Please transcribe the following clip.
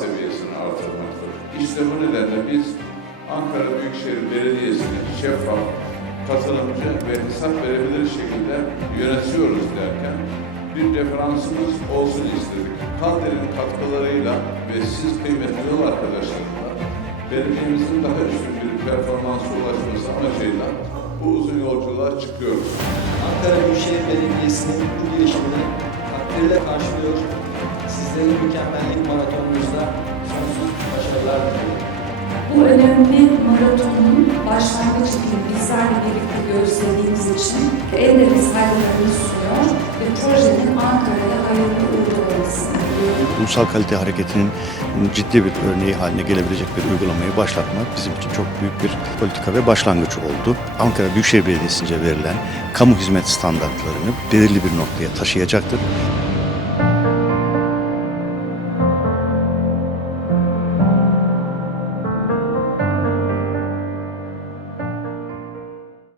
seviyesini artırmaktır. İşte bu nedenle biz Ankara Büyükşehir Belediyesi'ni şeffaf, katılımcı ve hesap verebilir şekilde yönetiyoruz derken bir referansımız olsun istedik. Kalder'in katkılarıyla ve siz kıymetli yol arkadaşlarımla belediyemizin daha üstün bir performansa ulaşması amacıyla bu uzun yolculuğa çıkıyoruz. Ankara Büyükşehir Belediyesi'nin bu girişimini takdirle karşılıyor. Sizlerin mükemmellik maratonunuzda sonsuz başarılar diliyorum. Bu önemli maratonun başlangıç için bizlerle birlikte gözlediğiniz için en derin saygılarımı sunuyor ve projenin Ankara'ya hayırlı uğurlu olmasını diliyorum. ulusal kalite hareketinin ciddi bir örneği haline gelebilecek bir uygulamayı başlatmak bizim için çok büyük bir politika ve başlangıç oldu. Ankara Büyükşehir Belediyesi'nce verilen kamu hizmet standartlarını belirli bir noktaya taşıyacaktır.